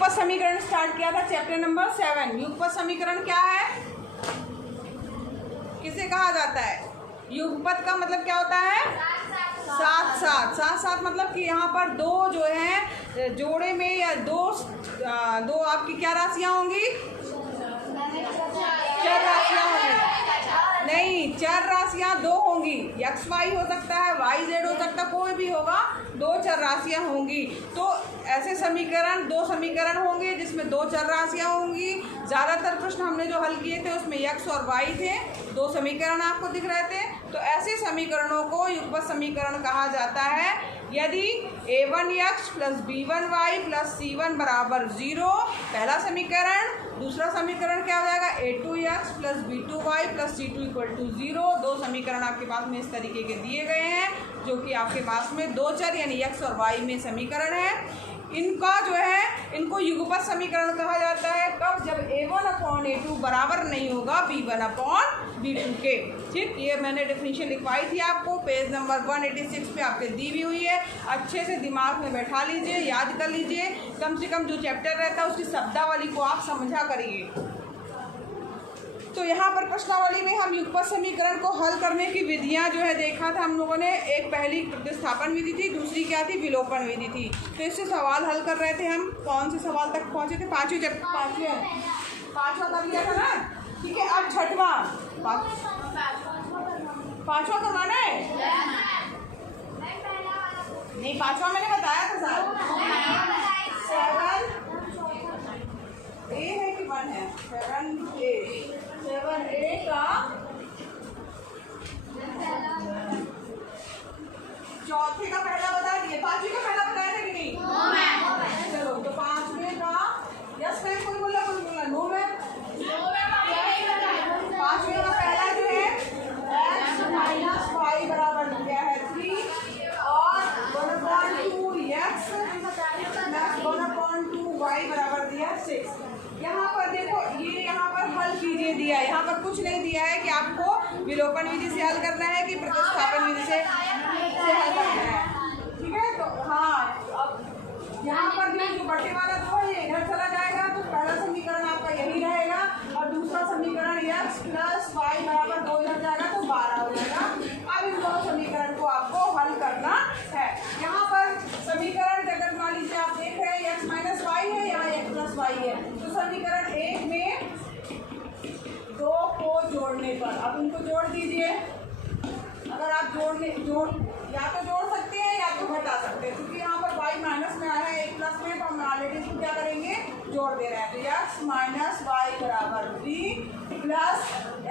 युगपत समीकरण स्टार्ट किया था चैप्टर नंबर 7। युगपत समीकरण क्या है, किसे कहा जाता है? युगपत का मतलब क्या होता है? साथ साथ। साथ साथ मतलब कि यहाँ पर दो जो है जोड़े में या दो आपकी क्या राशियाँ होंगी? चर राशियाँ होंगी। नहीं, चर राशियाँ दो होंगी। एक्स वाई हो सकता है, वाई जेड हो सकता है, कोई भी होगा, दो चर राशियाँ होंगी। तो ऐसे समीकरण, दो समीकरण होंगे जिसमें दो चर राशियाँ होंगी। ज़्यादातर प्रश्न हमने जो हल किए थे उसमें एक्स और वाई थे, दो समीकरण आपको दिख रहे थे। तो ऐसे समीकरणों को युगपत समीकरण कहा जाता है यदि a1x plus b1y plus c1 बराबर 0, पहला समीकरण। दूसरा समीकरण क्या हो जाएगा? a2x plus b2y plus c2 equal to 0। दो समीकरण आपके पास में इस तरीके के दिए गए हैं, जो कि आपके पास में दो चर यानी x और y में समीकरण है। इनका जो है, इनको युगपत समीकरण कहा जाता है कब? जब a1/a2 बराबर नहीं होगा b1/b2 के। ठीक, ये मैंने डेफिनेशन लिखवाई थी आपको, पेज नंबर 186 पे आपके दी भी हुई है। अच्छे से दिमाग में बैठा लीजिए, याद कर लीजिए। कम से कम जो चैप्टर रहता है उसकी शब्दावली को आप समझा करिए। तो यहाँ पर प्रश्नावली में हम युगपत समीकरण को हल करने की विधियाँ जो है देखा था हम लोगों ने। एक पहली प्रतिस्थापन विधि थी, दूसरी क्या थी? विलोपन विधि थी। तो इससे सवाल हल कर रहे थे हम। कौन से सवाल तक पहुँचे थे? पाँचवा कर लिया था ना। ठीक है, अब छठवां, पाँचवा करवाना है? नहीं, पाँचवा मैंने बताया था सर। 7A है कि 1 है? 7A का चौथे का पहला बता दिए, पांचवी का पहला बताया था कि नहीं? चलो, तो पांचवे का यस मैम, कोई बोला नो मैम? पांचवे का पहला जो है x माइनस वाई बराबर दिया है 3 और 1/2x प्लस 1/2 वाई बराबर दिया है 6। यहाँ पर देखो, ये यहाँ पर हल कीजिए दिया है, यहाँ पर कुछ नहीं दिया है कि आपको विलोपन विधि से हल करना है कि प्रतिस्थापन विधि से हल करना है। ठीक है, तो हाँ, अब यहाँ पर जो बटे वाला दो है ये इधर चला जाएगा, तो पहला समीकरण आपका यही रहेगा और दूसरा समीकरण x प्लस वाई बराबर 2 इधर जाएगा तो 12 हो जाएगा। अब इन दोनों समीकरण को आपको हल करना है। यहाँ पर समीकरण अगर मान लीजिए आप देख रहे हैं x माइनस वाई है, यहाँ x प्लस वाई है, तो समीकरण 1 में 2 को जोड़ने पर, अब इनको जोड़ दीजिए। अगर आप या तो जोड़ सकते हैं या तो घटा सकते हैं, क्योंकि यहाँ पर y माइनस में आया है, एक प्लस में, तो हम ऑलरेडी इसको क्या करेंगे? जोड़ दे रहे हैं। तो x माइनस वाई बराबर 3 प्लस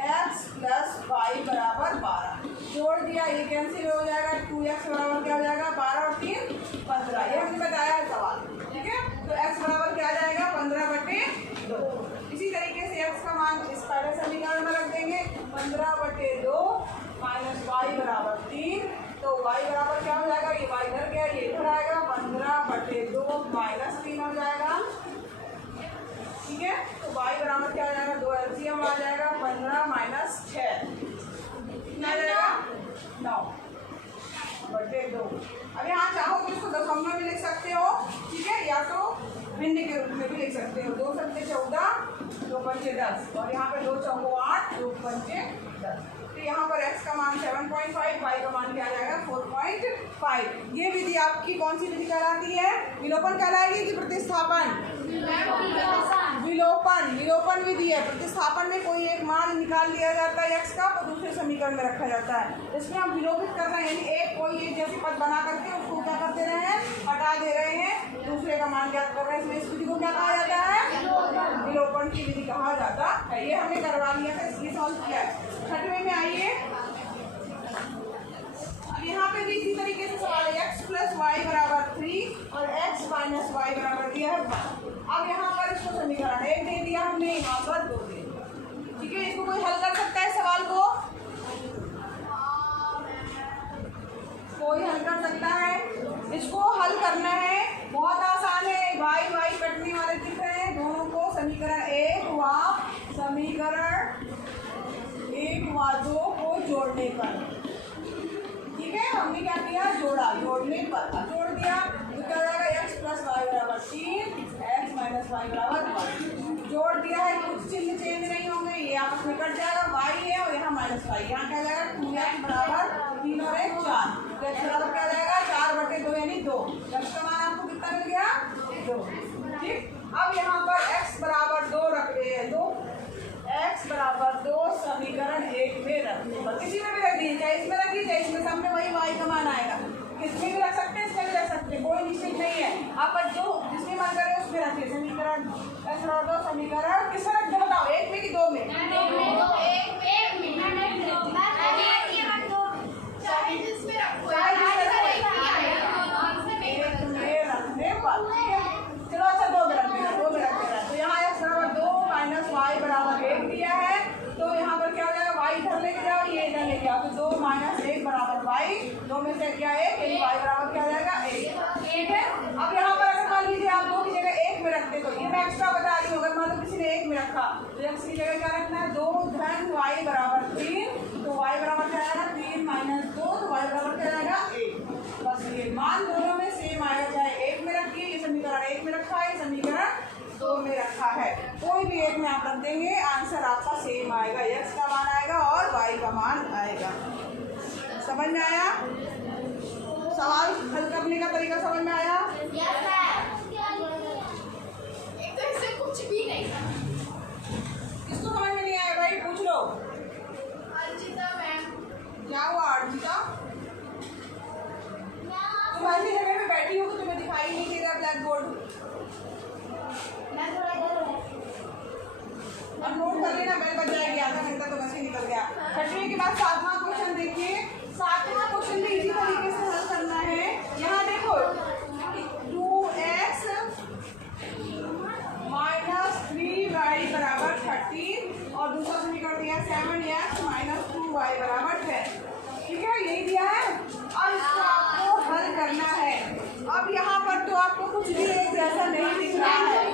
x प्लस वाई बराबर 12 जोड़ दिया, ये कैंसिल हो जाएगा। 2x बराबर क्या हो जाएगा? 12 और 3 15। ये हमने बताया है सवाल। ठीक है, तो x बराबर क्या आ जाएगा? 15/2। इसी तरीके से x का मान इस पहले समीकरण में रख देंगे, 15/2 माइनस वाई बराबर 3। तो y बराबर क्या हो जाएगा? ये y इधर गया, ये इधर आएगा, 15/2 माइनस 3 हो जाएगा। ठीक है, तो y बराबर क्या हो जाएगा? 2 एलसीएम आ जाएगा, 15 माइनस 6 कितना आ जाएगा? 9/2। अब यहाँ चाहो तो इसको दशमलव में लिख सकते हो, ठीक है, या तो भिन्न के रूप में भी लिख सकते हो। 2 सत्ते 14, 2 पंचे 10 और यहाँ पे 2 चौको 8, 2 पंचे 10। तो यहाँ पर x का मान 7.5, y का मान क्या आ जाएगा? 4.5। ये विधि आपकी कौन सी विधि कहलाती है? विलोपन कहलाएगी कि प्रतिस्थापन? विलोपन विधि है। प्रतिस्थापन में कोई एक मान निकाल लिया जाता है x का, तो दूसरे समीकरण में रखा जाता है। इसमें हम विलोपित कर रहे हैं, यानी कोई एक जैसे पद बना करके उसको क्या कर दे रहे हैं? हटा दे रहे हैं, दूसरे का मान ज्ञात कर रहे हैं। इसलिए इस विधि को क्या कहा जाता है? विलोपन की विधि कहा जाता है। ये हमने करवा लिया था, इसलिए सॉल्व किया है। छठवें में आइए, अब यहाँ पे भी इसी तरीके से सवाल है। x प्लस वाई बराबर 3 और x माइनस वाई बराबर दिया है 1। अब यहाँ पर इसको समीकरण 1 दे दिया हमने, यहाँ पर 2 दे दिया। ठीक है, इसको कोई हल कर सकता है सवाल को? कोई हल कर सकता है? इसको हल करना है, बहुत आसान है। y कटने वाले दिख रहे हैं, दोनों को समीकरण 1 व समीकरण 1 व 2 को जोड़ने पर। ठीक है, हमने क्या किया? जोड़ा, जोड़ने पर। अब जोड़ दिया तो क्या हो जाएगा? x प्लस वाई बराबर 3, x माइनस वाई बराबर 1। जोड़ दिया है, कुछ चिन्ह चेंज नहीं होंगे, ये आपस में कट जाएगा, वाई है और यहाँ माइनस वाई, यहाँ क्या जाएगा 2x बराबर 3 और 1 4, तो x बराबर क्या जाएगा 4/2 यानी 2। x का मान आपको कितना मिल गया 2। ठीक, अब यहाँ पर x बराबर 2 रख रहे हैं, 2 x बराबर 2 समीकरण 1 में रखने पर किसी में भी रख दीजिए, चाहे इसमें रखिए चाहे इसमें, सब में वही y का मान आएगा। इसमें भी रख सकते हैं, इसमें भी रख सकते हैं, कोई निश्चित नहीं है, आप जो जिसमें मन करे उसमें रखिए। समीकरण x बराबर 2 समीकरण किसमें रख दो बताओ, 1 में कि 2 में? चलो अच्छा 2 में रख देना, 2 में रख देना। तो यहाँ x बराबर 2 माइनस वाई बराबर 1 दिया है, तो यहाँ पर क्या हो जाएगा y इधर लेके जाओ, ये इधर लेके आओ, तो 2 माइनस 1 बराबर y, 2 में से क्या 1 यानी y बराबर क्या हो जाएगा 1। ठीक है, अब यहाँ पर अगर मान लीजिए आप 2 की जगह 1 में रखते तो ये मैं एक्स्ट्रा बता रही हूँ, अगर मान लो किसी ने 1 में रखा तो x की जगह क्या रखना है 2 धन y बराबर 3, तो y बराबर क्या आएगा 3 माइनस 2, तो y बराबर क्या आएगा 1। बस ये मान दोनों में सेम आएगा, चाहे 1 में रखिए, ये समीकरण 1 में रखा है, ये समीकरण 2 में रखा है, कोई भी एक में आप रख देंगे आंसर आपका सेम आएगा, x का मान आएगा और y का मान आएगा। समझ में आया? सवाल हल करने का तरीका समझ में आया? एक तो इससे कुछ भी नहीं। किसको समझ में नहीं आया भाई पूछ लो। अर्जिता मैम। क्या हुआ अर्जिता? तुम ऐसी जगह पे बैठी हो तो तुम्हें दिखाई नहीं दे रहा ब्लैक बोर्ड? अब नोट कर लेना, बेल बज जाएगी, आधा घंटा तो वैसे ही निकल गया। छठवीं के बाद 7वां क्वेश्चन देखिए। 7वां क्वेश्चन भी इसी तरीके से हल करना है। यहाँ देखो 2x माइनस 3y बराबर 13 और दूसरा समीकरण दिया 7x माइनस 2y बराबर 10। ठीक है, यही दिया है। अब इसको आपको हल करना है। अब यहाँ पर तो आपको कुछ भी एक जैसा नहीं दिख रहा है।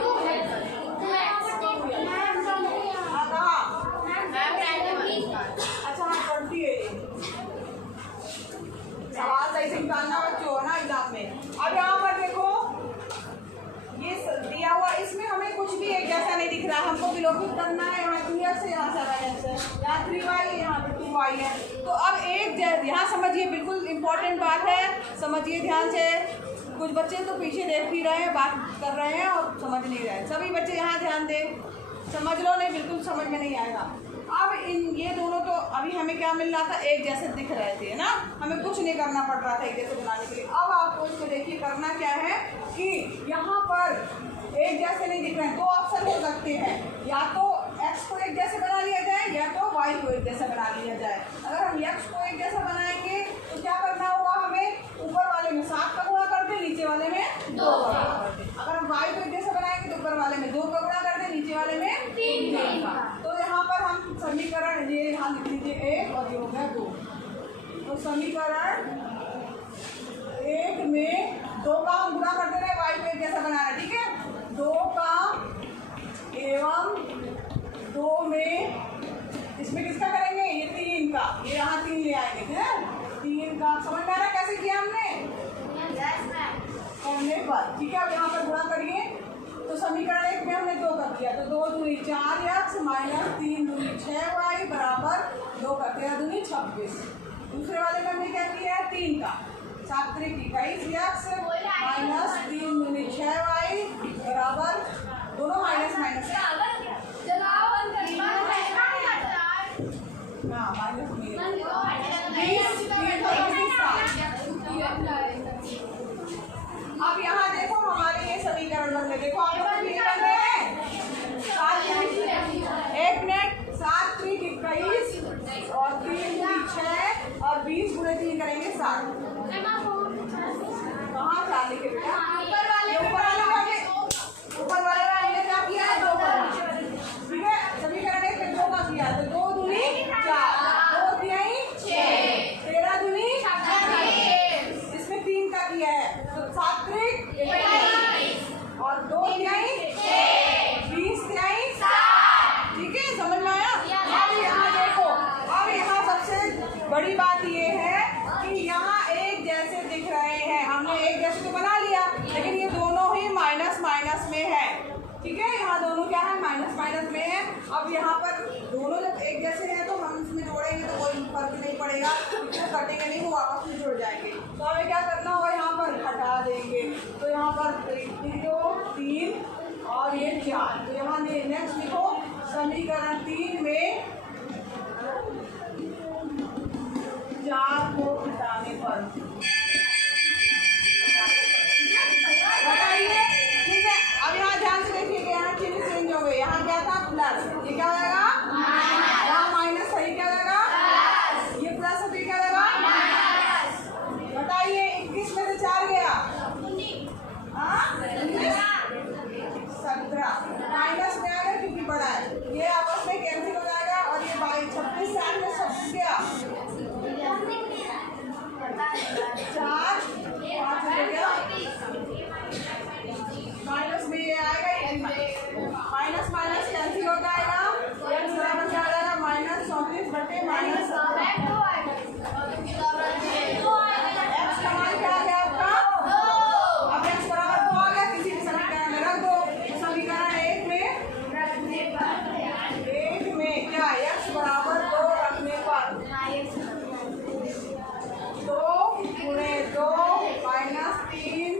अच्छा हाँ पढ़ती है ये सवाल सही से निकालना बच्चों है ना एग्जाम में। अब यहाँ पर देखो ये दिया हुआ, इसमें हमें कुछ भी एक जैसा नहीं दिख रहा, हमको विलोपित करना है। यहाँ 2x है, यहाँ 7x है, यहाँ 3y है, यहाँ पर 2y है। तो अब एक यहाँ समझिए, बिल्कुल इम्पोर्टेंट बात है, समझिए ध्यान से। कुछ बच्चे तो पीछे देख ही रहे हैं, बात कर रहे हैं और समझ नहीं रहे हैं। सभी बच्चे यहाँ ध्यान दें, समझ लो, नहीं बिल्कुल समझ में नहीं आएगा। अब इन ये दोनों तो अभी हमें क्या मिल रहा था, एक जैसे दिख रहे थे ना, हमें कुछ नहीं करना पड़ रहा था एक जैसे बनाने के लिए। अब आपको इसमें देखिए करना क्या है कि यहाँ पर एक जैसे नहीं दिख रहे हैं, दो ऑप्शन हो सकते हैं, या तो x को एक जैसे बना लिया जाए या तो y को एक जैसा बना लिया जाए। अगर हम x को एक जैसा बनाएंगे तो क्या करना होगा, हमें ऊपर वाले में 7 का गुणा कर दे, नीचे वाले में 2 का गुणा कर दे। अगर हम y को एक जैसा बनाएंगे तो ऊपर वाले में 2 का गुणा कर दे, नीचे वाले में 3 का। तो यहाँ पर हम समीकरण ये यहाँ लिख लीजिए 1 और ये हो गया 2। तो समीकरण 1 में 2 का हम गुणा कर दे रहे हैं, y को एक जैसा बना रहे हैं, ठीक है। 2 का एवं 2 में इसमें किसका करेंगे, ये 3 का, ये यहाँ 3 ले आएंगे, है 3 का। समझ में आ रहा है कैसे किया हमने करने पर, ठीक है। अब यहाँ पर गुणा करिए, तो समीकरण 1 में हमने 2 कर दिया, तो 2 दूनी 4x माइनस 3 दूनी 6y बराबर 2 का 13 दूनी 26। दूसरे वाले में हमने क्या किया है 3 का, 7 3 21x माइनस 3 दूनी 6y बराबर, दोनों माइनस माइनस है, हाँ माइनस अब यहाँ देखो हमारे ये समीकरण बन गए, देखो आप लोग ये बन रहे हैं 1 मिनट 7 3 21 और 3 6 और 20 गुणे 3 करेंगे 7। कहाँ 4 लिखे बेटा, ऊपर वाले में हमने क्या किया है 2 का, ठीक है। समीकरण 1 में 2 का किया, तो 2 दूनी 4, 2 तिहाई 6, 13 दूनी 26, इसमें 3 का किया है, तो 7 3 21 और 2 तिहाई 6, 20 तिहाई 7, ठीक है। समझ में आया? अब यहाँ देखो, अब यहाँ सबसे बड़ी बात ये है कि यहाँ एक जैसे दिख रहे हैं, हमने एक जैसे तो बना लिया, लेकिन ये दोनों ही माइनस माइनस में है, ठीक है, यहाँ दोनों क्या है, माइनस माइनस में है। अब यहाँ पर दोनों जब एक जैसे हैं तो हम इसमें जोड़ेंगे तो कोई फर्क नहीं पड़ेगा, वो कटेंगे नहीं, वो वापस में जुड़ जाएंगे। तो हमें क्या करना होगा, यहाँ पर हटा देंगे। तो यहाँ पर 3 और ये 4। तो यहाँ नेक्स्ट लिखो, समीकरण 3 में 4 को घटाने पर बताइए। ठीक है, अब यहाँ ध्यान से देखिएगा, यहाँ चिन्ह चेंज हो गए। यहाँ क्या था, प्लस, ये क्या हो जाएगा, यहाँ माइनस, सही क्या हो जाएगा, ये प्लस है तो ये क्या हो जाएगा। बताइए 21 में से 4 गया, 17 माइनस में आ गया क्योंकि बड़ा है। ये आपस में कैंसिल हो जाएगा और ये 26 से आगे सब गया, 4 5 हो गया, माइनस में ये आएगा, माइनस माइनस कैंसिल हो जाएगा। x बराबर क्या आ जाएगा, माइनस 34 बटे माइनस 17। x का मान क्या आ गया आपका, अब x बराबर 2 आ गया, किसी भी समीकरण में रख दो। समीकरण 1 में क्या, x बराबर 2 रखने पर 2 गुणे 2 माइनस 3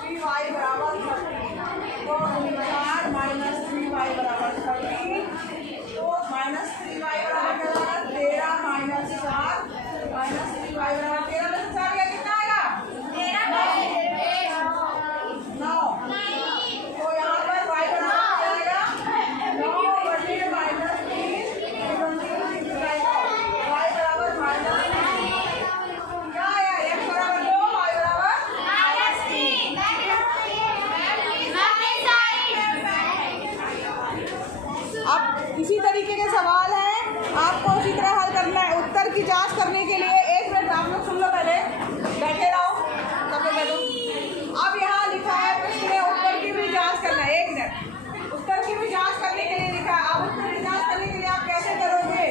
3y बराबर 30। 2 गुणे 4 माइनस 3y बराबर 30। तो माइनस 3y बराबर क्या होगा, 13 माइनस 4 माइनस 3y बराबर 13 में से 4 गया, कितना आएगा, 9। तो यहाँ पर y बराबर क्या आएगा, 9 बटे माइनस 3 y बराबर माइनस 3 क्या आया, x बराबर 2 y बराबर माइनस 3। अब इसी तरीके के सवाल हैं, आपको इसी तरह हल करना है। उत्तर की जांच करने के लिए 1 मिनट आप लोग सुन लो, पहले बैठे रहो, तब तक बैठो। अब यहाँ लिखा है प्रश्न में उत्तर की भी जांच करना है। 1 मिनट, उत्तर की भी जांच करने के लिए लिखा है। अब उत्तर की जांच करने के लिए आप कैसे करोगे,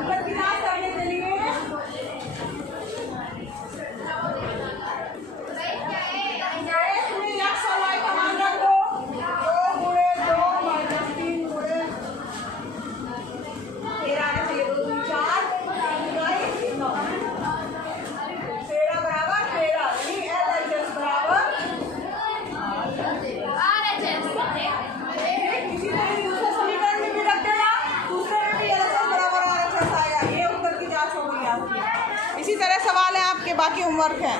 उत्तर की जांच करने के लिए x और y का मान रख दो, 2 गुणे 2 माइनस 3 गुणे 13 आना चाहिए, 2 3 4 9 13 बराबर 13, यानी LHS बराबर किसी तरह दूसरे समीकरण में भी रख देना, दूसरे में भी LHS बराबर RHS आएगा। ये उत्तर की जांच हो गई आपकी। इसी तरह सवाल है आपके, बाकी होमवर्क है।